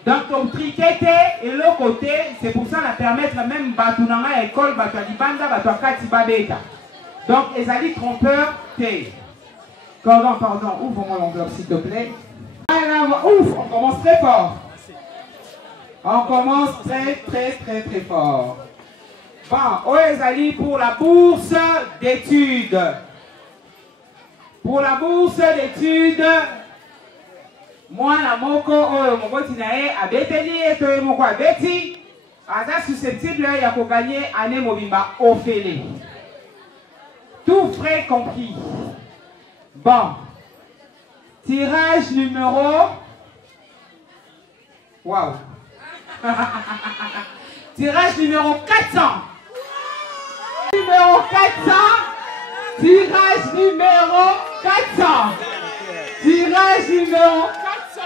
Donc, comme triquet T et l'autre côté, c'est pour ça qu'on permettre même Batounanga à l'école, Batouadibanda, Batouakatibabeta. Donc, ils ont dit trompeur T. Pardon, ouvre-moi l'enveloppe s'il te plaît. Voilà, ouf, on commence très fort. On commence très fort. Bon, ils ont dit pour la bourse d'études. Pour la bourse d'études, moi, la moko, mon tinae, a bételi et toi, mon quoi, béti, à susceptible, il y a qu'à gagner année mobimba Ophélie. Tout frais compris. Bon. Tirage numéro. Waouh. Tirage numéro 400. Numéro 400. Tirage numéro 400. Tirage numéro 400.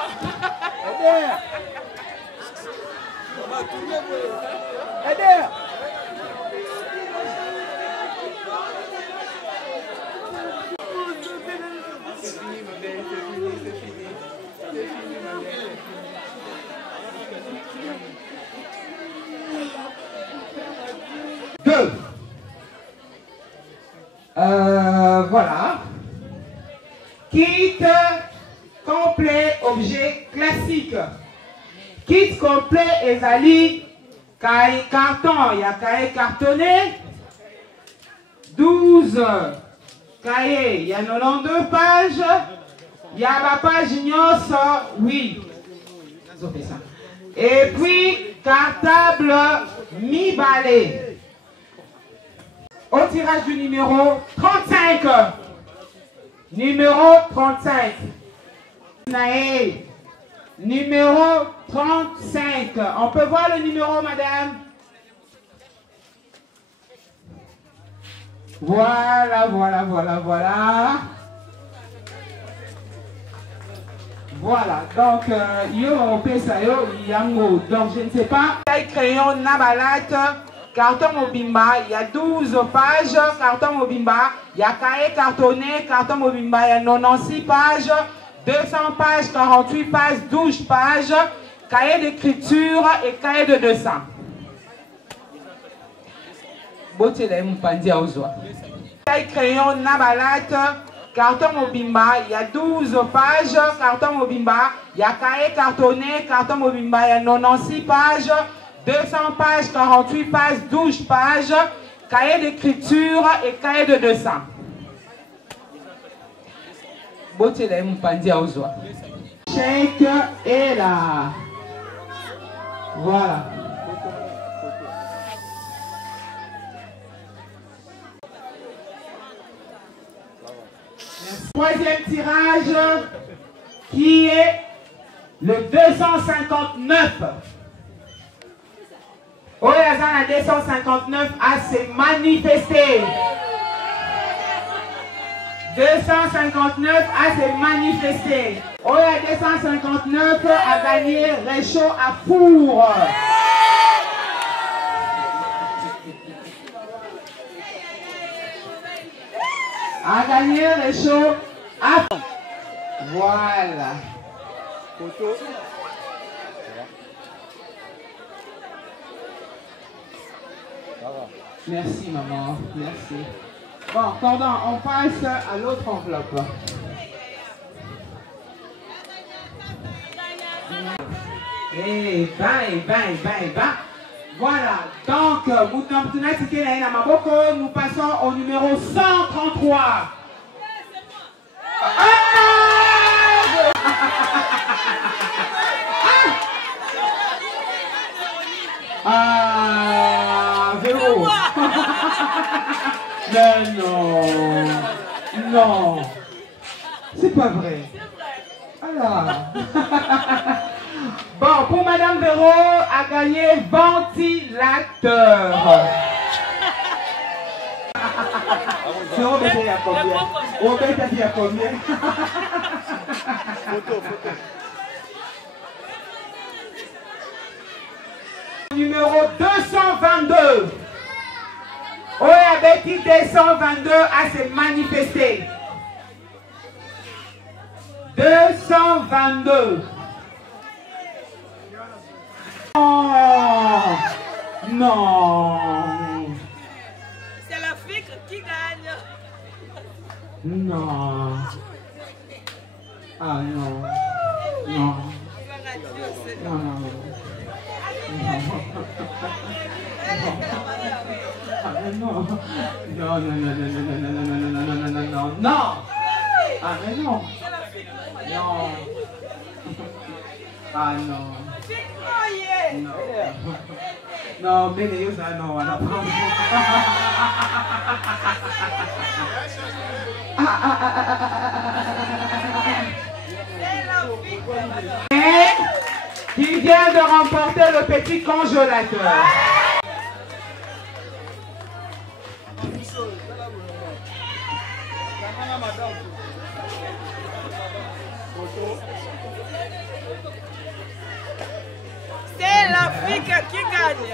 Eder. Deux. Voilà. Kit complet objet classique. Kit complet ezali cahier carton, il y a cahier cartonné 12 cahiers, il y a 92 pages, il y a ma page nyonso, oui. Et puis cartable mi-balai. Au tirage du numéro 35. Numéro 35. Naé. Numéro 35. On peut voir le numéro, madame? Voilà. Voilà, donc, donc je ne sais pas. Crayon Nabalat, carton Mobimba, il y a 12 pages, carton Mobimba, il y a cahier cartonné, carton Mobimba, il y a 96 pages, 200 pages, 48 pages, 12 pages, cahier d'écriture et cahier de dessin. Crayon Nabalat, carton Mobimba, il y a 12 pages, carton Mobimba, il y a cahier cartonné, carton Mobimba, il y a 96 pages, 200 pages, 48 pages, 12 pages, cahier d'écriture et cahier de dessin. Chèque est là. Voilà. Troisième tirage qui est le 259. Oyazana 259 a se manifesté. 259 a se manifesté. Oya 259 a gagné réchaud à four. A gagné réchaud à four. Voilà. Merci maman, merci. Bon, Cordon, on passe à l'autre enveloppe. Eh ben. Voilà. Donc, nous passons au numéro 133. Véro. Mais non. Non. C'est pas vrai. Alors. Bon, pour Madame Véro, a gagné ventilateur. Véro, il y a combien? Robert, il y a combien? Photo. Numéro 222. Oya Betty 222 à se manifester. 222. Oh, non. C'est l'Afrique qui gagne. Non. Ah non. Non. Non, non. Non. Ah mais non. Non. Ah non. Non, mais les ça non, on a pas. Et qui vient de remporter le petit congélateur. C'est l'Afrique qui gagne.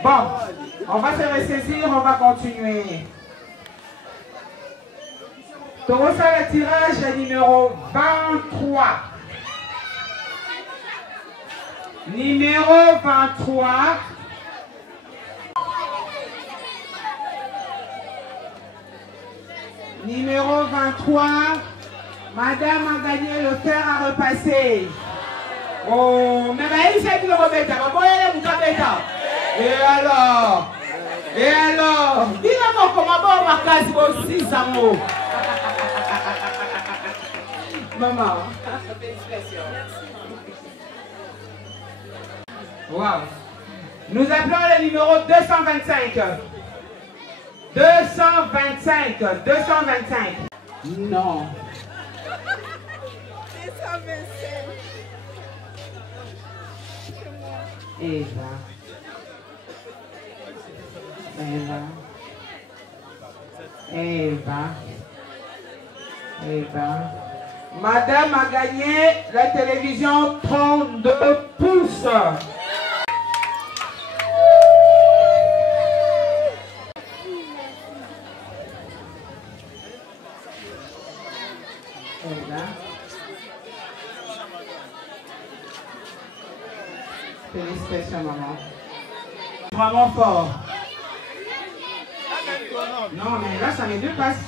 Bon, on va se ressaisir, on va continuer. Donc, on fait le tirage numéro 23. Numéro 23. Numéro 23. Madame a gagné le fer à repasser. Oh, mais il s'est dit le remettre. Et alors? Et alors? Dis-moi comment on va casser aussi, Samo. Maman. Wow. Nous appelons le numéro 225. 225. 225. Non. 225. Eva. Madame a gagné la télévision 32 pouces. Félicitations, maman. Vraiment fort. Non, mais là, ça met deux passes.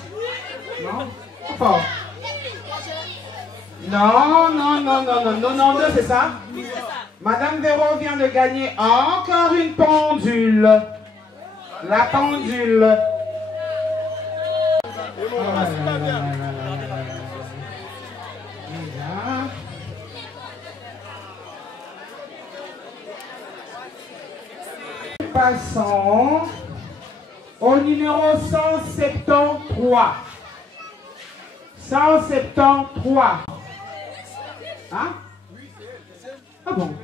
Non, fort. Non, deux, c'est ça? Madame Véro vient de gagner encore une pendule. La pendule. Passons au numéro 173. 173. Hein? Ah bon?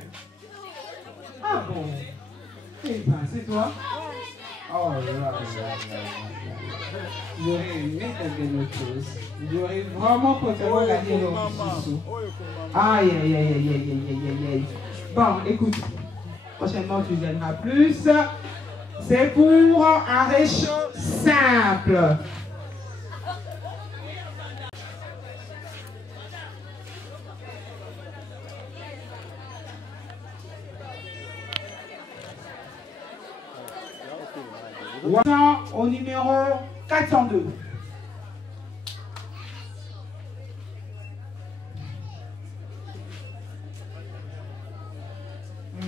Ah bon? Eh ben, c'est toi? Oh là là. J'aurais aimé gagner autre chose. J'aurais vraiment préféré gagner le sous. Aïe, aïe, aïe, aïe, aïe, aïe, aïe, aïe. Bon, écoute. Prochainement, tu gagneras plus. C'est pour un réchaud simple. Au numéro 402.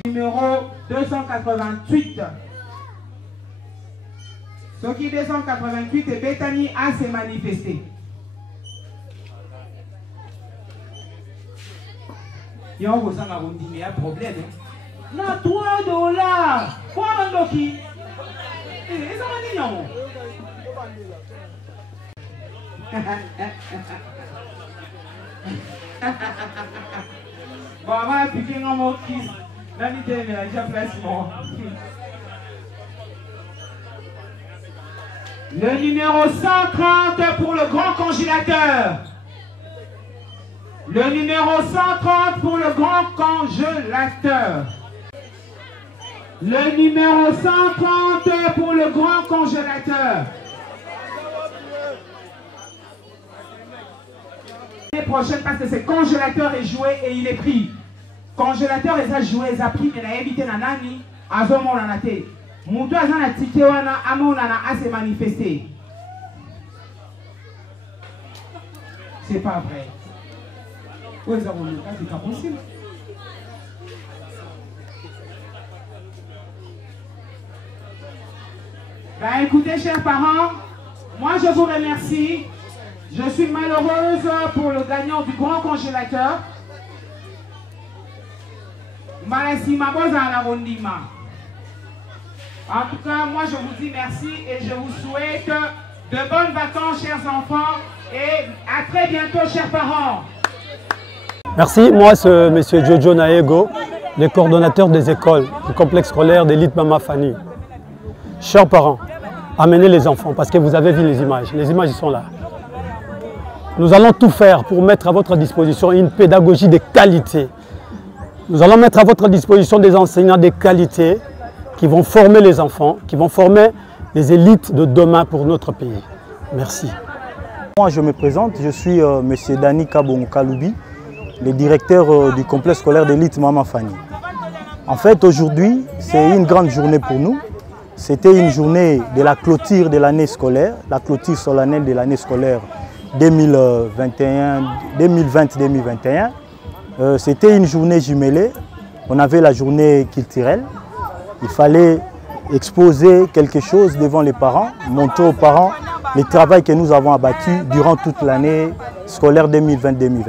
Numéro 288. Ce qui est 288 et Bethany a s'est manifesté. Il y a un problème. Non, 3 $. Quoi, Mandoki? Bon, on va piquer un mot qui le numéro 130 pour le grand congélateur. Le numéro 130 pour le grand congélateur. Le numéro 130 pour le grand congélateur. L'année prochaine, parce que c'est congélateur est joué et il est pris. Congélateur est à jouer, il a pris, mais il a évité Nanani, à Zomo Nanate. Moutou a un ticket, Amonana a s'est manifesté. C'est pas vrai. Où est-ce que c'est pas possible? Ben, écoutez, chers parents, moi je vous remercie. Je suis malheureuse pour le gagnant du grand congélateur. En tout cas, moi je vous dis merci et je vous souhaite de bonnes vacances, chers enfants, et à très bientôt, chers parents. Merci, moi c'est M. Jojo Naego, le coordonnateur des écoles du complexe scolaire d'élite Mama Fanny. Chers parents, amenez les enfants parce que vous avez vu les images sont là. Nous allons tout faire pour mettre à votre disposition une pédagogie de qualité. Nous allons mettre à votre disposition des enseignants de qualité qui vont former les enfants, qui vont former les élites de demain pour notre pays. Merci. Moi, je me présente, je suis M. Dani Kabong Kaloubi, le directeur du complexe scolaire d'élite Mama Fanny. En fait, aujourd'hui, c'est une grande journée pour nous. C'était une journée de la clôture de l'année scolaire, la clôture solennelle de l'année scolaire 2020-2021. C'était une journée jumelée. On avait la journée culturelle. Il fallait exposer quelque chose devant les parents, montrer aux parents le travail que nous avons abattu durant toute l'année scolaire 2020-2021.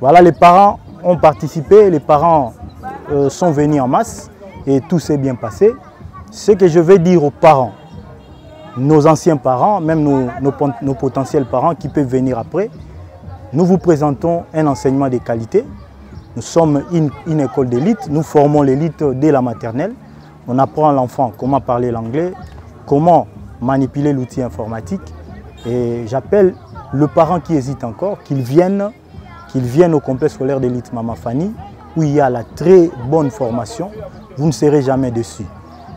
Voilà, les parents ont participé, les parents sont venus en masse et tout s'est bien passé. Ce que je vais dire aux parents, nos anciens parents, même nos potentiels parents qui peuvent venir après, nous vous présentons un enseignement de qualité. Nous sommes une école d'élite, nous formons l'élite dès la maternelle. On apprend à l'enfant comment parler l'anglais, comment manipuler l'outil informatique. Et j'appelle le parent qui hésite encore, qu'il vienne au complexe scolaire d'élite Mama Fanny, où il y a la très bonne formation. Vous ne serez jamais déçus.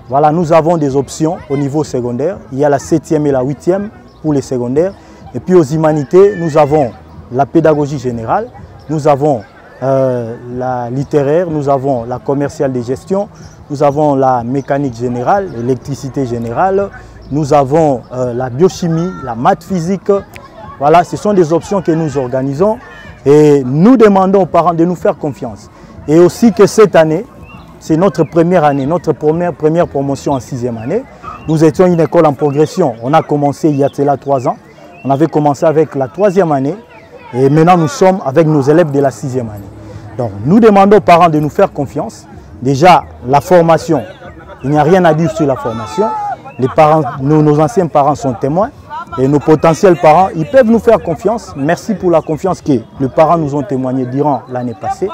Voilà, nous avons des options au niveau secondaire. Il y a la 7e et la 8e pour les secondaires. Et puis aux humanités, nous avons la pédagogie générale, nous avons la littéraire, nous avons la commerciale de gestion, nous avons la mécanique générale, l'électricité générale, nous avons la biochimie, la maths physique. Voilà, ce sont des options que nous organisons et nous demandons aux parents de nous faire confiance. Et aussi que cette année, c'est notre première année, notre première promotion en 6e année. Nous étions une école en progression. On a commencé il y a cela 3 ans. On avait commencé avec la 3e année et maintenant nous sommes avec nos élèves de la 6e année. Donc nous demandons aux parents de nous faire confiance. Déjà, la formation, il n'y a rien à dire sur la formation. Les parents, nos anciens parents sont témoins et nos potentiels parents, ils peuvent nous faire confiance. Merci pour la confiance que les parents nous ont témoigné durant l'année passée.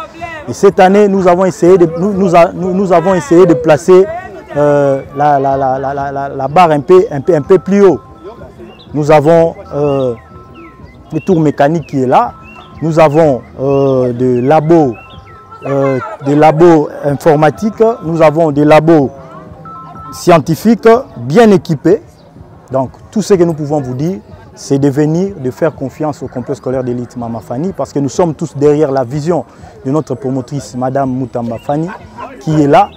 Et cette année, nous avons essayé de placer la barre un peu plus haut. Nous avons le tour mécanique qui est là. Nous avons des labos informatiques. Nous avons des labos scientifiques bien équipés. Donc tout ce que nous pouvons vous dire, c'est de venir, de faire confiance au complexe scolaire d'élite Mama Fanny, parce que nous sommes tous derrière la vision de notre promotrice, Madame Moutamba Fanny, qui est là,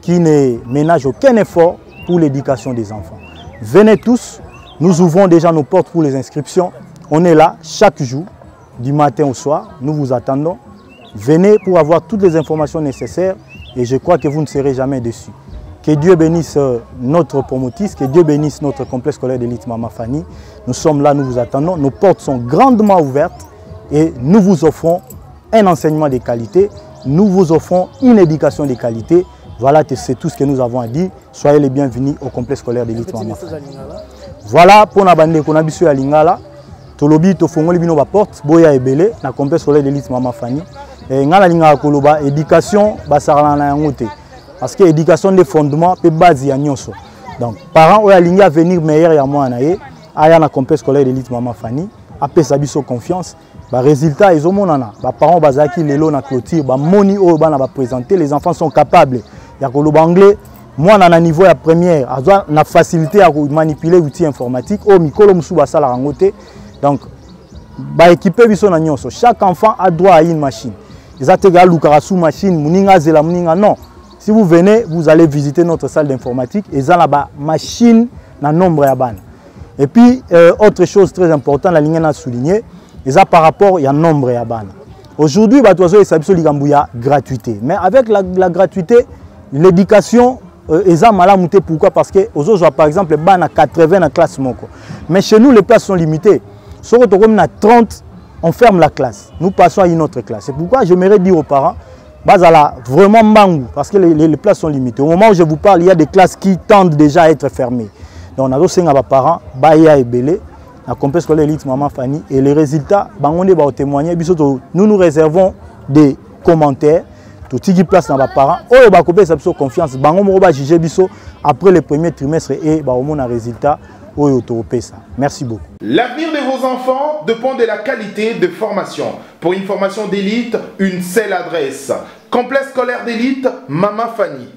qui ne ménage aucun effort pour l'éducation des enfants. Venez tous, nous ouvrons déjà nos portes pour les inscriptions. On est là chaque jour, du matin au soir, nous vous attendons. Venez pour avoir toutes les informations nécessaires et je crois que vous ne serez jamais déçus. Que Dieu bénisse notre promotrice, que Dieu bénisse notre complexe scolaire d'élite Mama Fanny. Nous sommes là, nous vous attendons. Nos portes sont grandement ouvertes et nous vous offrons un enseignement de qualité. Nous vous offrons une éducation de qualité. Voilà, c'est tout ce que nous avons à dire. Soyez les bienvenus au complexe scolaire d'élite Mama Fanny. Voilà, pour la bande qu'on a bisu à Lingala. Tolobi to fongoli bino ba porte boya ebele na complexe scolaire d'élite Mama Fanny. Et ngala Lingala koloba éducation basarala na yangote. Parce que l'éducation des fondements peut baser à nyonso. Donc, parents ont aligné à venir meilleur à moi naé, aya na complexe scolaire d'élite Mama Fanny, après sa biso confiance, ba résultat ils ont monana, ba parents bazaki lelo na clôture, ba moni o ba na ba présenter, les enfants sont capables. Ya koloba anglais, moi na niveau ya première, azo na facilité à manipuler outils informatiques, o mikolo musu ba sala rangote. Donc, ba équiper biso na nyonso, chaque enfant a droit à une machine. Ils attega lukarasu machine, muninga zela muninga non. Si vous venez, vous allez visiter notre salle d'informatique et ça là-bas, machine, na nombre ya ban. Et puis, autre chose très importante, la ligne a souligné, et ça par rapport à nombre ya ban. Aujourd'hui, bah, il s'agit de gratuité. Mais avec la gratuité, l'éducation, et ça malamouté. Pourquoi? Parce que aux autres, par exemple, les ban à 80 dans la classe. Mais chez nous, les places sont limitées. Si on a 30, on ferme la classe. Nous passons à une autre classe. C'est pourquoi j'aimerais dire aux parents, Bazala, vraiment mangou, parce que les places sont limitées. Au moment où je vous parle, il y a des classes qui tendent déjà à être fermées. Donc, on a aussi des parents, Baya et Belé, la complexe scolaire élite Mama Fanny, et les résultats, on est témoigner. Nous nous réservons des commentaires, tout ce qui place dans les parents. Oh, bah, confiance, on va juger après le premier trimestre et on a un résultat. Merci beaucoup. L'avenir de vos enfants dépend de la qualité de formation. Pour une formation d'élite, une seule adresse. Complexe scolaire d'élite, Mama Fanny.